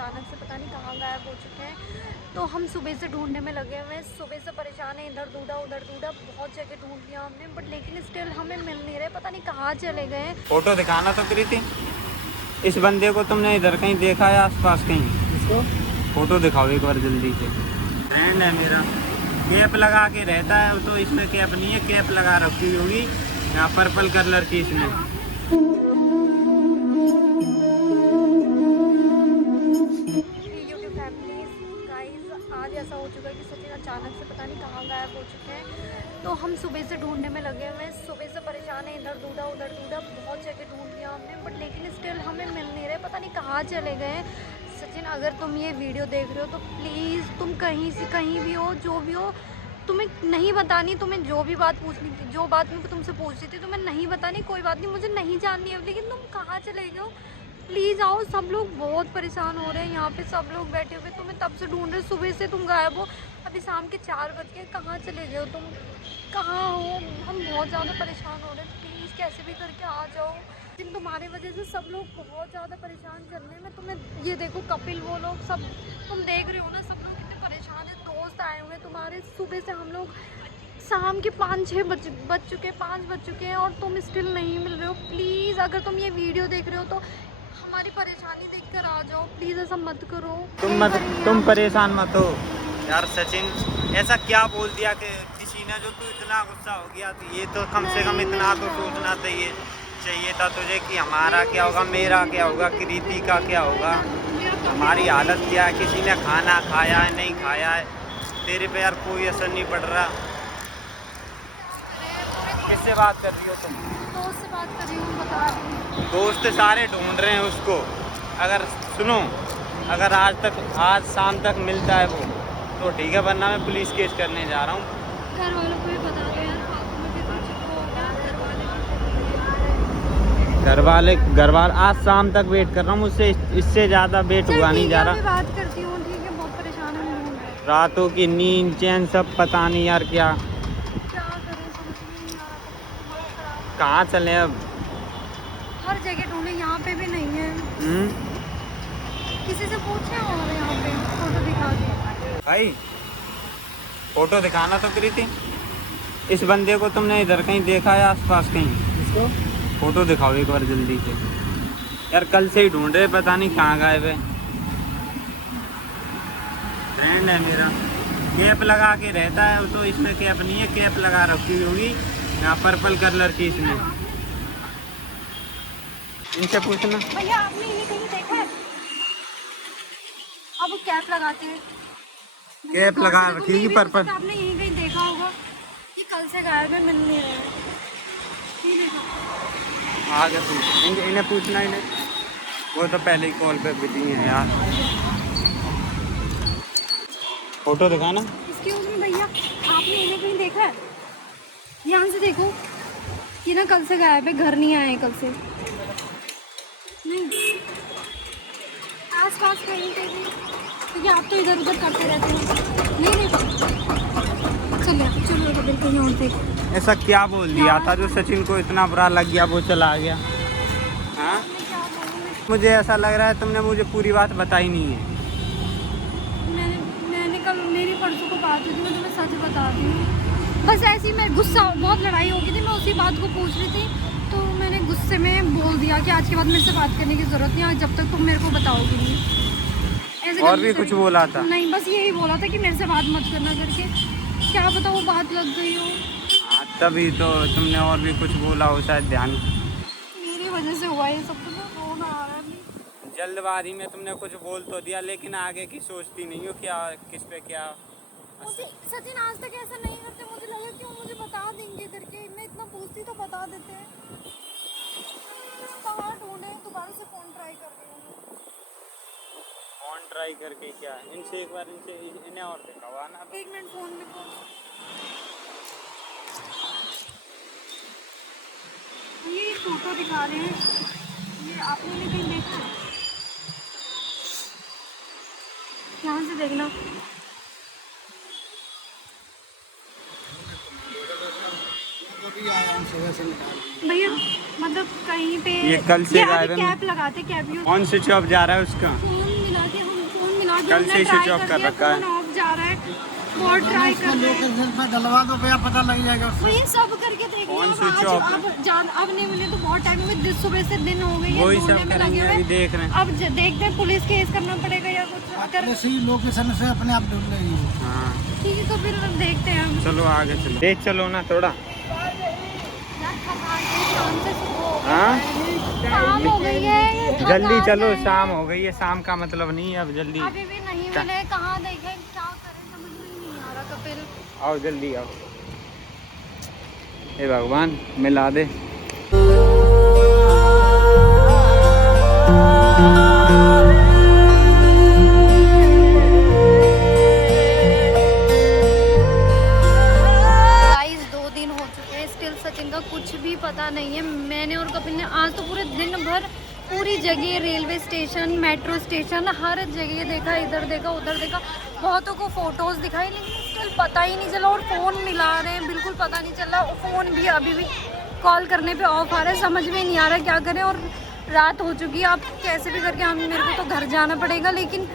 अचानक से पता नहीं कहाँ गायब हो चुके हैं। तो हम सुबह से ढूंढने में लगे हुए हैं, सुबह से परेशान हैं, इधर ढूंढा उधर ढूंढा, बहुत जगह ढूंढ लिया हमने, बट लेकिन स्टिल हमें मिल नहीं रहे, पता नहीं कहाँ चले गए। फोटो दिखाना तो करी थी। इस बंदे को तुमने इधर कहीं देखा है आसपास कहीं? इसको फोटो दिखाओ एक बार जल्दी से। फ्रेंड है मेरा, कैप लगा के रहता है, तो इसमें कैप नहीं है, कैप लगा रखी होगी यहाँ पर्पल कलर की इसमें। यूट्यूब फैमिली गाइस, आज ऐसा हो चुका है कि सचिन अचानक से पता नहीं कहाँ गायब हो चुके हैं। तो हम सुबह से ढूंढने में लगे हुए हैं, सुबह से परेशान हैं, इधर ढूंढा उधर ढूंढा, बहुत जगह ढूंढ लिया हमने, बट लेकिन स्टिल हमें मिल नहीं रहे, पता नहीं कहाँ चले गए। सचिन, अगर तुम ये वीडियो देख रहे हो तो प्लीज़ तुम कहीं से कहीं भी हो, जो भी हो, तुम्हें नहीं बतानी, तुम्हें जो भी बात पूछनी थी, जो बात मैं तुमसे पूछती थी तुम्हें नहीं बतानी, कोई बात नहीं, मुझे नहीं जाननी है, लेकिन तुम कहाँ चले गए हो? प्लीज़ आओ, सब लोग बहुत परेशान हो रहे हैं, यहाँ पे सब लोग बैठे हुए, तुम्हें तब से ढूंढ रहे, सुबह से तुम गायब हो, अभी शाम के 4 बज गए, कहाँ चले गए हो तुम? कहाँ हो? हम बहुत ज़्यादा परेशान हो रहे हैं, प्लीज़ कैसे भी करके आ जाओ। लेकिन तुम्हारी वजह से सब लोग बहुत ज़्यादा परेशान चल रहे हैं। मैं तुम्हें ये देखो, कपिल वो लोग सब तुम देख रहे हो ना, सब लोग कितने परेशान हैं, दोस्त आए हुए हैं तुम्हारे, सुबह से हम लोग शाम के 5-6 बज चुके, 5 बज चुके हैं और तुम स्टिल नहीं मिल रहे हो। प्लीज़ अगर तुम ये वीडियो देख रहे हो तो हमारी परेशानी देखकर आ जाओ, प्लीज़ ऐसा मत करो। तुम परेशान मत हो यार। सचिन ऐसा क्या बोल दिया कि किसी ने जो तू इतना गुस्सा हो गया, तो ये तो कम से कम इतना तो सोचना चाहिए था तुझे कि हमारा क्या होगा, मेरा क्या होगा, कृति का क्या होगा, हमारी हालत क्या है, किसी ने खाना खाया है नहीं खाया है, तेरे पे यार कोई असर नहीं पड़ रहा। किससे बात करती हो तुम? दोस्त से बात कर रही हूँ, बता रही हूँ। दोस्त सारे ढूंढ रहे हैं उसको। अगर सुनो, अगर आज शाम तक मिलता है वो तो ठीक है, वरना मैं पुलिस केस करने जा रहा हूँ। घर वालों को भी बता दो यार, फालतू में भी कुछ होगा, घर वाले आज शाम तक वेट कर रहा हूँ, मुझसे इससे ज़्यादा वेट हुआ नहीं जा रहा। मैं बात करती हूँ, ठीक है, बहुत परेशान है। रातों की नींद चैन सब पता नहीं यार क्या करें, समझ नहीं आ रहा। कहाँ चले अब? हर जगह ढूंढे, यहाँ पे भी नहीं है। किसी से पूछे और यहाँ पे फोटो दिखा दे भाई। फोटो दिखाना तो करी थी। इस बंदे को तुमने इधर कहीं देखा है आसपास कहीं? इसको फोटो दिखाओ एक बार जल्दी से यार, कल से ही ढूंढ रहे, पता नहीं कहाँ गायब है। फ्रेंड है मेरा, कैप लगा के रहता है, तो इसमें कैप नहीं है, कैप लगा रखी होगी यहाँ पर्पल कलर की इसमें। इनसे पूछना। भैया, आपने ये कहीं देखा है? अब कैप लगाते हैं, कैप लगा रखी है पर्पल। आपने यहीं कहीं देखा होगा, ये कल से गायब है, मिल नहीं रहे हैं। आगे इन्हें पूछना, इन्हें वो तो पहले ही कॉल पे बिजी है यार। फोटो दिखाना। एक्सक्यूज मी भैया, आपने इन्हें कहीं देखा है? ध्यान से देखो, ये ना कल से गायब है, घर नहीं आए कल से। नहीं, आस पास कहीं पे भी, क्योंकि आप तो इधर उधर करते रहते हैं। नहीं चलो बिल्कुल यहाँ पे। ऐसा क्या बोल दिया था जो सचिन को इतना बुरा लग गया, वो चला गया? हाँ, मुझे ऐसा लग रहा है तुमने मुझे पूरी बात बताई नहीं है। मैंने कल मेरी परसों को बात हुई थी, मैं तुम्हें सच बता दी हूँ। बस ऐसी मैं गुस्सा, बहुत लड़ाई हो गई थी, मैं उसी बात को पूछ रही थी, तो मैंने गुस्से में बोल दिया कि आज के बाद मेरे से बात करने की ज़रूरत नहीं है, जब तक तुम मेरे को बताओगी नहीं। ऐसे और भी कुछ बोला था? नहीं, बस यही बोला था कि मेरे से बात मत करना करके, क्या पता वो बात लग गई हो। तभी तो तुमने और भी कुछ बोला हो शायद, ध्यान मेरी वजह से हुआ ये सब, तो रोना आ रहा है। जल्दबाजी में तुमने कुछ बोल तो दिया, लेकिन आगे की सोचती नहीं हो क्या, किस पे क्या। सचिन आज तक ऐसा नहीं करते, मुझे लगा कि वो मुझे बता देंगे करके, मैं इतना पूछती तो बता देते हैं। कहाँ ढूंढे, दोबारा से फोन ट्राई कर रही हूँ। फोन ट्राई करके क्या, इनसे एक बार इन्हें और दिखावा ना। 1 मिनट, फोन में कौन, ये फोटो दिखा रहे हैं, ये आपने इन्हें कहीं देखा है? यहाँ से देखना भैया, मतलब कहीं पे ये कल से कैप लगाते, कैप कौन से जॉब जा रहा है उसका? फोन मिला के हम आगे कल से हमने स्विच ट्राई ऑफ कर दिया, रखा है। फोन ऑफ जा रहा है, बहुत ट्राई कर रहे हैं। लोकेशन पे डलवा दो भैया, पता लग जाएगा। वही सब करके देख फोन लिया, स्विच अब ऑफ है। अब नहीं मिले तो बहुत टाइम में, सुबह से दिन हो गई है, वही ढूंढने सब में करेंगे, लगे हुए अभी हैं। देख रहे हैं। अब देखते हैं, पुलिस केस करना पड़ेगा या कुछ, अगर इसी लोकेशन से अपने आप ढूंढ लेंगे। हाँ ठीक है तो फिर देखते हैं हम। चलो आगे चलो, देख चलो ना थोड़ा। यार थकान है, शाम से सुबह हो गई हाँ है। शाम हो गई है, जल्दी थकान चलो, है। शाम हो गई है, शाम का मतलब नहीं है अब, जल्दी अभी भी नहीं मिले, कहाँ देखें, क्या करें, समझ में ही नहीं आ रहा कपिल। आओ, जल्दी आओ। हे भगवान मिला दे। गाइस 2 दिन हो चुके हैं, स्टिल सचिन का कुछ भी पता नहीं है। मैंने और कपिल ने आज तो पूरे दिन भर पूरी जगह, रेलवे स्टेशन, मेट्रो स्टेशन, हर जगह देखा, इधर देखा उधर देखा, बहुतों को फोटोज दिखाई, लेकिन स्टिल पता ही नहीं चला। और फ़ोन मिला रहे हैं, बिल्कुल पता नहीं चल रहा, और फ़ोन भी अभी भी कॉल करने पे ऑफ आ रहा है, समझ में नहीं आ रहा क्या करें। और रात हो चुकी है, अब कैसे भी करके हम, मेरे को तो घर जाना पड़ेगा। लेकिन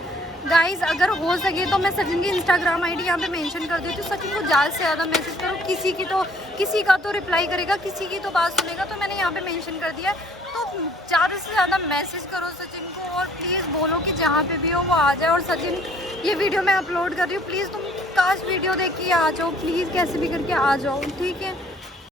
गाइस अगर हो सके तो मैं सचिन की इंस्टाग्राम आईडी यहाँ पे मेंशन कर देती हूँ। सचिन को ज़्यादा से ज़्यादा मैसेज करो, किसी का तो रिप्लाई करेगा, किसी की तो बात सुनेगा। तो मैंने यहाँ पे मेंशन कर दिया है, तो ज़्यादा से ज़्यादा मैसेज करो सचिन को, और प्लीज़ बोलो कि जहाँ पे भी हो वो आ जाए। और सचिन, ये वीडियो मैं अपलोड कर रही हूँ, प्लीज़ तुम काश वीडियो देख के आ जाओ, प्लीज़ कैसे भी करके आ जाओ, ठीक है।